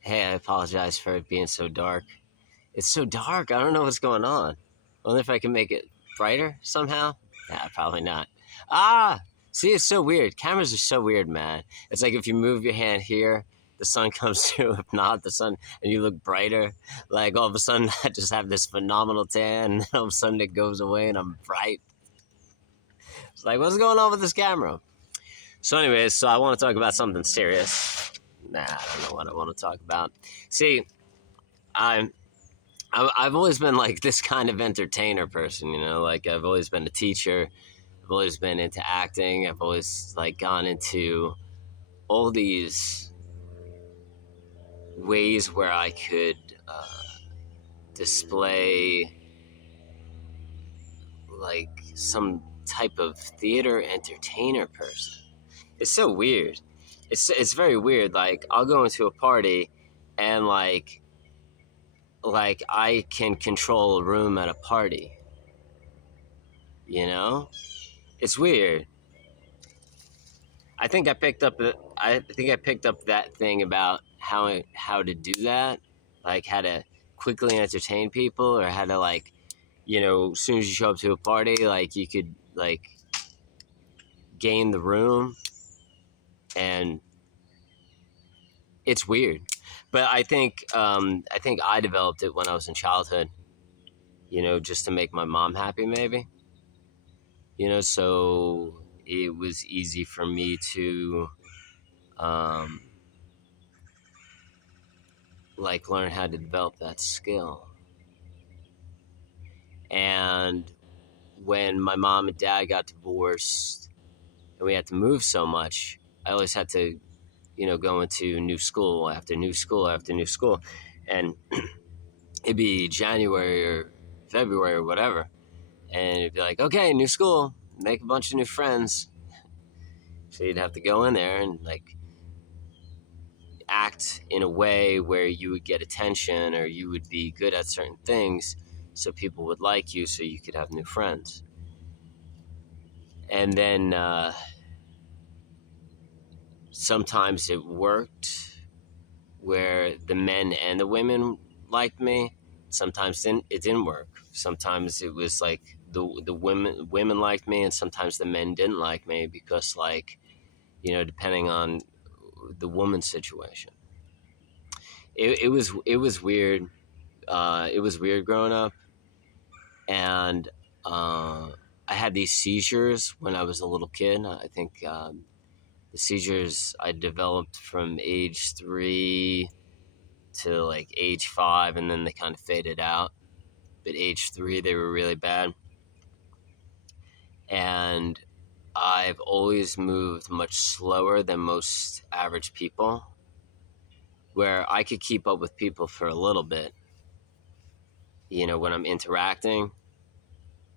Hey, I apologize for it being so dark. It's so dark. I don't know what's going on. I wonder if I can make it brighter somehow. Nah, probably not. Ah, see, it's so weird. Cameras are so weird, man. It's like if you move your hand here, the sun comes through. If not, the sun, and you look brighter. Like all of a sudden, I just have this phenomenal tan, and then all of a sudden it goes away, and I'm bright. It's like, what's going on with this camera? So, anyways, so I want to talk about something serious. Nah, I don't know what I want to talk about. See, I'm I've always been like this kind of entertainer person, you know, like I've always been a teacher. I've always been into acting. I've always like gone into all these ways where I could display like some type of theater entertainer person. It's so weird. It's very weird. Like I'll go into a party and like I can control a room at a party, you know? It's weird. I think I picked up that thing about how to do that, like how to quickly entertain people, or how to like, you know, as soon as you show up to a party, like you could like gain the room, and it's weird. But I think I developed it when I was in childhood, you know, just to make my mom happy, maybe, you know, so it was easy for me to um, like learn how to develop that skill. And when my mom and dad got divorced and we had to move so much, I always had to, you know, go into new school after new school after new school. And it'd be January or February or whatever. And it'd be like, okay, new school, make a bunch of new friends. So you'd have to go in there and like act in a way where you would get attention or you would be good at certain things so people would like you so you could have new friends. And then sometimes it worked where the men and the women liked me. Sometimes it didn't work. Sometimes it was like the women liked me, and sometimes the men didn't like me because, like, you know, depending on the woman's situation. It was weird. It was weird growing up, and I had these seizures when I was a little kid. I think the seizures I developed from age 3 to like age 5, and then they kind of faded out. But age 3, they were really bad. And I've always moved much slower than most average people, where I could keep up with people for a little bit. You know, when I'm interacting,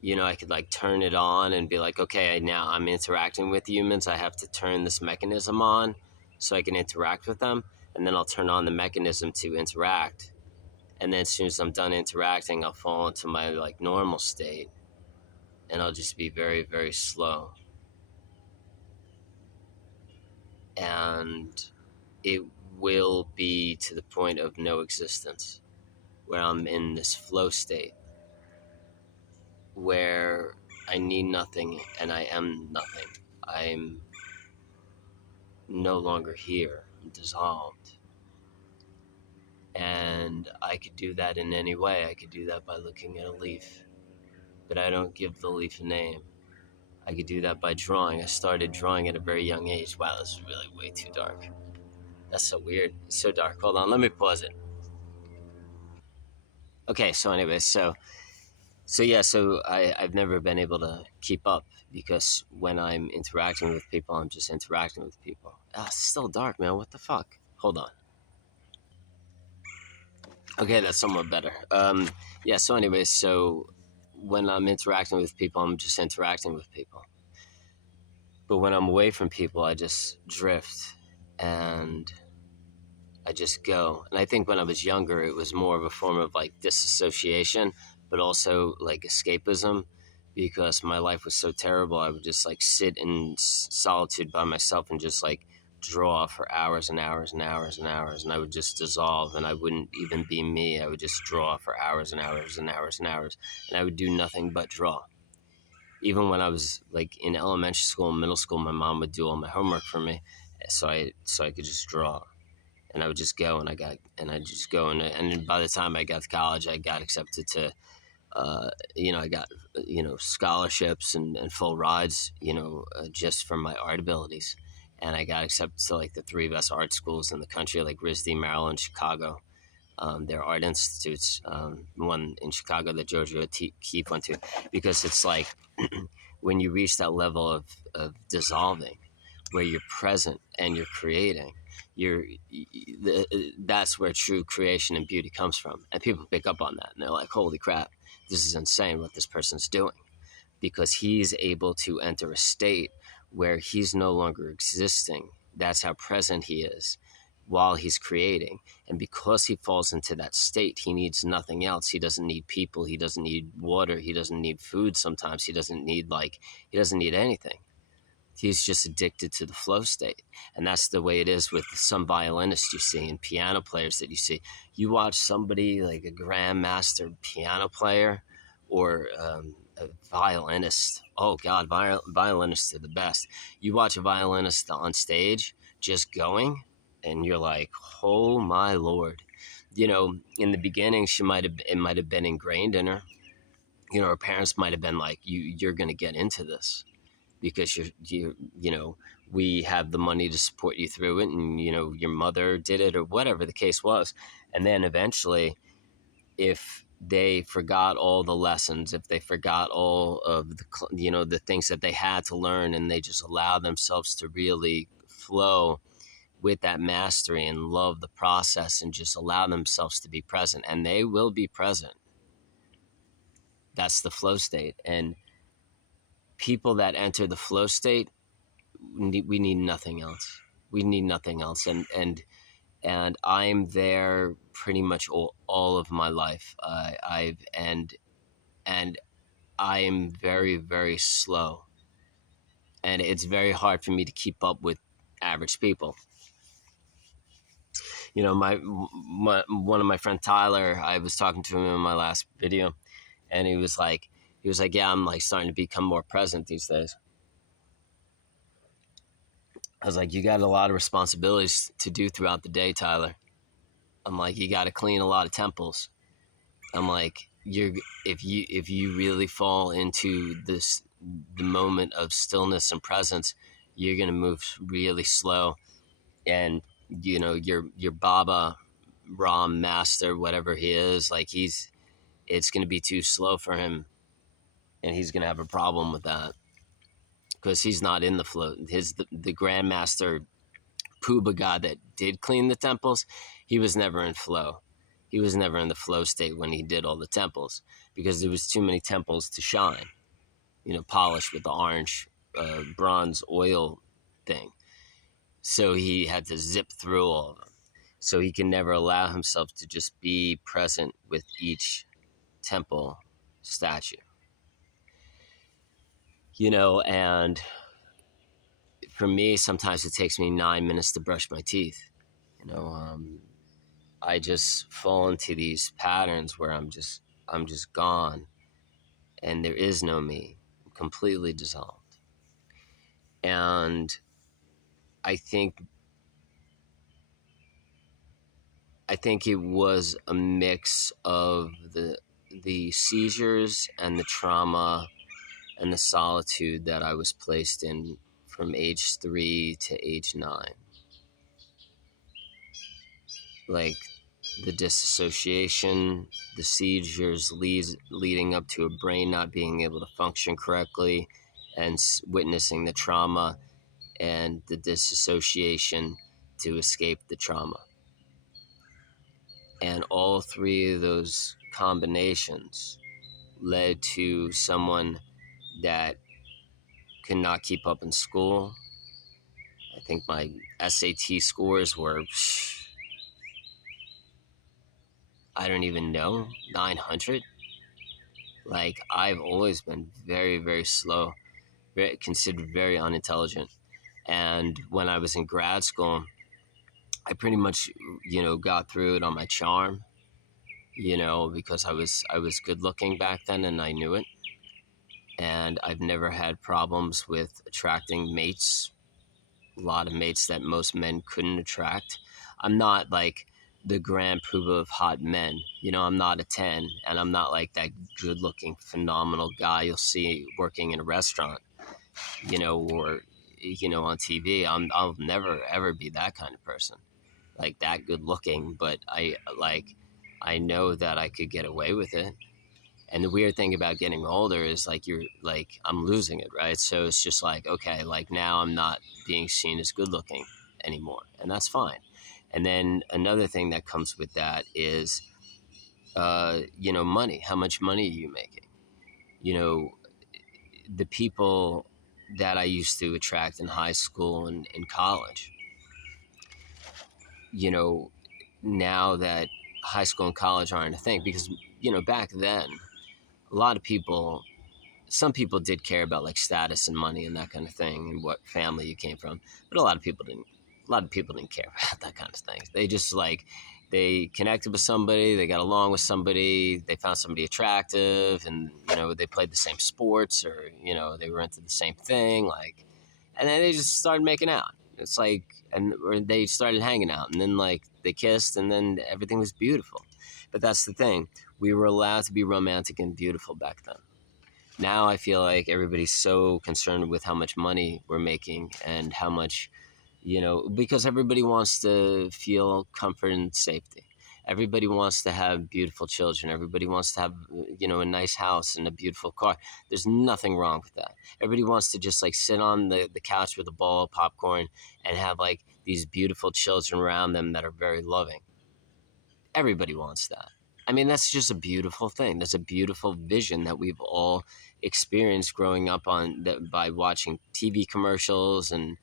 you know, I could like turn it on and be like, okay, now I'm interacting with humans. I have to turn this mechanism on so I can interact with them. And then I'll turn on the mechanism to interact. And then as soon as I'm done interacting, I'll fall into my like normal state, and I'll just be very, very slow. And it will be to the point of no existence, where I'm in this flow state where I need nothing and I am nothing. I'm no longer here. I'm dissolved. And I could do that in any way. I could do that by looking at a leaf, but I don't give the leaf a name. I could do that by drawing. I started drawing at a very young age. Wow, this is really way too dark. That's so weird. It's so dark. Hold on, let me pause it. Okay, so anyways, I've never been able to keep up because when I'm interacting with people, I'm just interacting with people. Ah, it's still dark, man. What the fuck? Hold on. Okay, that's somewhat better. Yeah. So anyways, so when I'm interacting with people, I'm just interacting with people. But when I'm away from people, I just drift and I just go. And I think when I was younger, it was more of a form of like disassociation, but also like escapism, because my life was so terrible. I would just like sit in solitude by myself and just like draw for hours and hours and hours and hours, and I would just dissolve, and I wouldn't even be me. I would just draw for hours and hours and hours and hours, and I would do nothing but draw. Even when I was like in elementary school and middle school, my mom would do all my homework for me, so I could just draw, and I would just go, and I just go, and by the time I got to college, I got accepted to, I got, scholarships and full rides, just from my art abilities. And I got accepted to like the three best art schools in the country, like RISD, Maryland, Chicago. Their art institutes, one in Chicago that Jojo Keefe went to, because it's like when you reach that level of dissolving, where you're present and you're creating, you're that's where true creation and beauty comes from, and people pick up on that, and they're like, "Holy crap, this is insane! What this person's doing." Because he's able to enter a state where he's no longer existing. That's how present he is while he's creating. And because he falls into that state, he needs nothing else. He doesn't need people. He doesn't need water. He doesn't need food sometimes. He doesn't need anything. He's just addicted to the flow state. And that's the way it is with some violinists you see and piano players that you see. You watch somebody like a grandmaster piano player or a violinist. Oh God, violinists are the best. You watch a violinist on stage just going, and you're like, oh my Lord. In the beginning, it might have been ingrained in her. Her parents might have been like, you're going to get into this because we have the money to support you through it, and your mother did it, or whatever the case was. And then eventually, if they forgot all the lessons, if they forgot all of the things that they had to learn, and they just allow themselves to really flow with that mastery and love the process, and just allow themselves to be present, and they will be present. That's the flow state. And people that enter the flow state, we need nothing else. We need nothing else. And I'm there pretty much all of my life. And I am very, very slow, and it's very hard for me to keep up with average people. My one of my friend Tyler, I was talking to him in my last video, and he was like, yeah, I'm like starting to become more present these days. I was like, you got a lot of responsibilities to do throughout the day, Tyler. I'm like, you got to clean a lot of temples. I'm like, if you really fall into the moment of stillness and presence, you're gonna move really slow, and your Baba Ram master, whatever he is, like it's gonna be too slow for him, and he's gonna have a problem with that because he's not in the flow. The grandmaster Puba god that did clean the temples, he was never in flow. He was never in the flow state when he did all the temples, because there was too many temples to shine, polished with the orange bronze oil thing. So he had to zip through all of them. So he can never allow himself to just be present with each temple statue. And for me, sometimes it takes me 9 minutes to brush my teeth. I just fall into these patterns where I'm just gone, and there is no me. I'm completely dissolved. And I think it was a mix of the seizures and the trauma and the solitude that I was placed in from age 3 to age 9. Like the disassociation, the seizures leading up to a brain not being able to function correctly, and witnessing the trauma, and the disassociation to escape the trauma. And all three of those combinations led to someone that could not keep up in school. I think my SAT scores were, I don't even know, 900. Like, I've always been very, very slow, considered very unintelligent. And when I was in grad school, I pretty much, got through it on my charm, because I was good looking back then and I knew it. And I've never had problems with attracting mates, a lot of mates that most men couldn't attract. I'm not like the grand poobah of hot men. I'm not a 10, and I'm not like that good looking, phenomenal guy you'll see working in a restaurant, or, on TV. I'll never, ever be that kind of person, like that good looking. But I know that I could get away with it. And the weird thing about getting older is like you're like I'm losing it, right? So it's just like, okay, like now I'm not being seen as good looking anymore, and that's fine. And then another thing that comes with that is money. How much money are you making? You know, the people that I used to attract in high school and in college, you know, now that high school and college aren't a thing, because back then a lot of people, some people did care about like status and money and that kind of thing and what family you came from, but a lot of people didn't care about that kind of things. They just like, they connected with somebody, they got along with somebody, they found somebody attractive, and they played the same sports, or they were into the same thing, like, and then they just started making out. It's like, and or they started hanging out, and then like they kissed, and then everything was beautiful. But that's the thing, we were allowed to be romantic and beautiful back then. Now I feel like everybody's so concerned with how much money we're making and how much, because everybody wants to feel comfort and safety. Everybody wants to have beautiful children. Everybody wants to have, a nice house and a beautiful car. There's nothing wrong with that. Everybody wants to just like sit on the couch with a bowl of popcorn and have like these beautiful children around them that are very loving. Everybody wants that. I mean, that's just a beautiful thing. That's a beautiful vision that we've all experienced growing up on that by watching TV commercials, and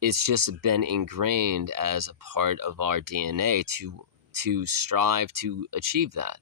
it's just been ingrained as a part of our DNA to strive to achieve that.